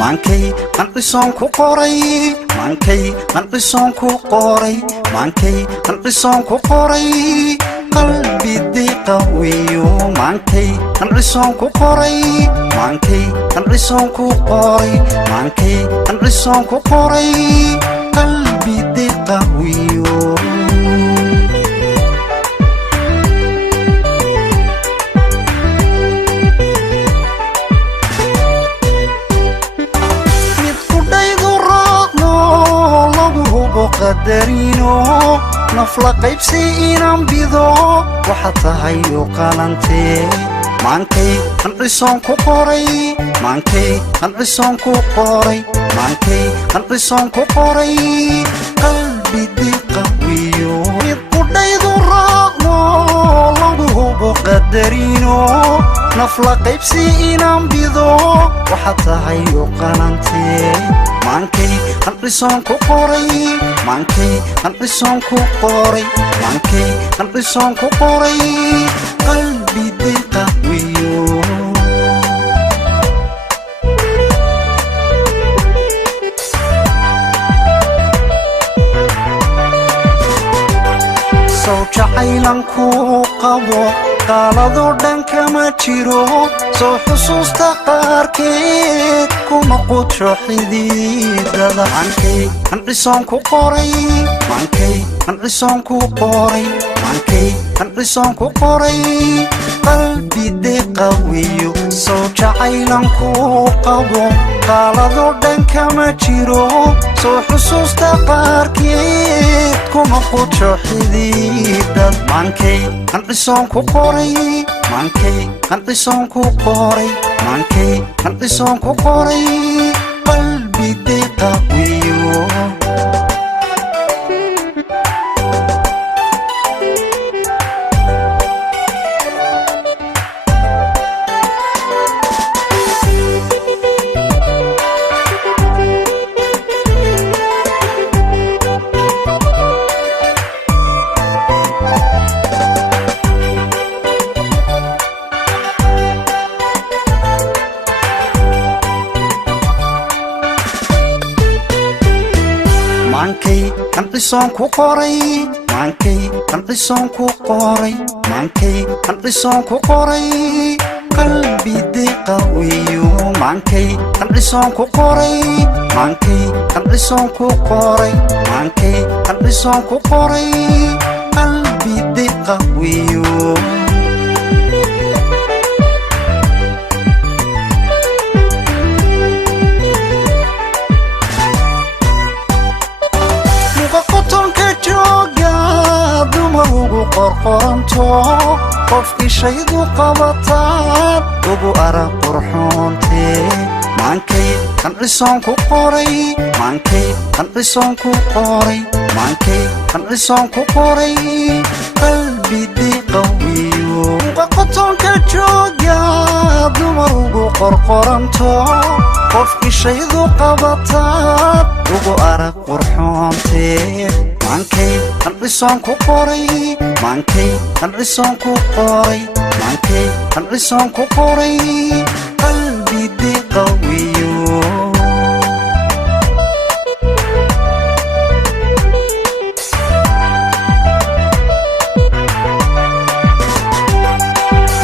maankay qanqisoon ku qoray maankay qanqisoon ku qoray maankay qanqisoon ku qoray qalbi diqawiyo maankay qanqisoon ku qoray maankay qanqisoon ku qoray maankay qanqisoon ku qoray qalbi diqawiyo qadarino nafla qaybsi inaan bido waxa tahay oo qalantee maankay qanqisoon ku qoray maankay qanqisoon ku qoray maankay qanqisoon ku qoray qalbi diqawiyo mid qudhaydu raacno lagu hubo qadarino nafla qaybsi inaan bido waxa tahay oo qalantee maankay qanqisoon ku qoray maankay qanqisoon ku qoray maankay qanqisoon ku qoray qalbi diqawiyo soo jacaylan ku qabo qaaladoo dhan kama jiro soo xusuusta qaarkeed kuma qudsho xididada maankay qanqisoon ku qoray maankay qanqisoon ku qoray maankay qanqisoon ku qoray qalbi diqawiyo soo jacaylan ku qabo qaaladoo dhan kama jiro soo xusuusta qaarkeed kuma qudsho xididad maankay qanqisoon ku qoray maankay qanqisoon ku qoray maankay qanqisoon ku qoray qalbi diqawiyo maankay qanqisoon ku qoray maankay qanqisoon ku qoray maankay qanqisoon ku qoray qalbi diqawiyo maankay qanqisoon ku qoray maankay qanqisoon ku qoray maankay qanqisoon ku qoray qalbi diqawiyo qorqoranto qof ishaydu qabataan ugu arag qurxoontee maankay qanqisoon ku qoray maankay qanqisoon ku qoray maankay qanqisoon ku qoray qalbi diqawiyo qotonka jooga dumar ugu qorqoranto qof ishaydu qabataan ugu arag qurxoontee maankay qanqisoon ku qoray maankay qanqisoon ku qoray maankay qanqisoon ku qoray qalbi diqawiyo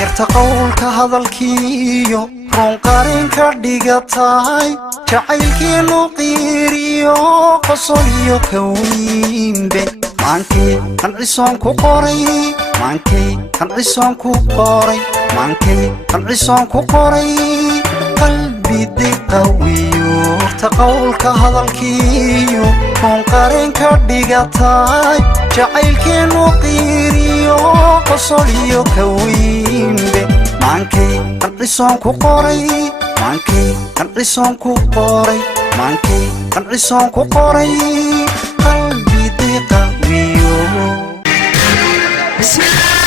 yarta qowlka hadalkiiyo run qarinka dhigataay jacaylkiinu qiiriyo qosol iyo kawiinbe maankay qanqisoon ku qoray maankay qanqisoon ku qoray maankay qanqisoon ku qoray qalbi diqawiyo yarta qowlka hadalkiiyo run qarinka dhigataay jacaylkiinu qiiriyo qosol iyo kawiinbe maankay qanqisoon ku qoray maankay qanqisoon ku qoray maankay qanqisoon ku qoray qalbi diqawiyo Bismillah.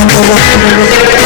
Come on.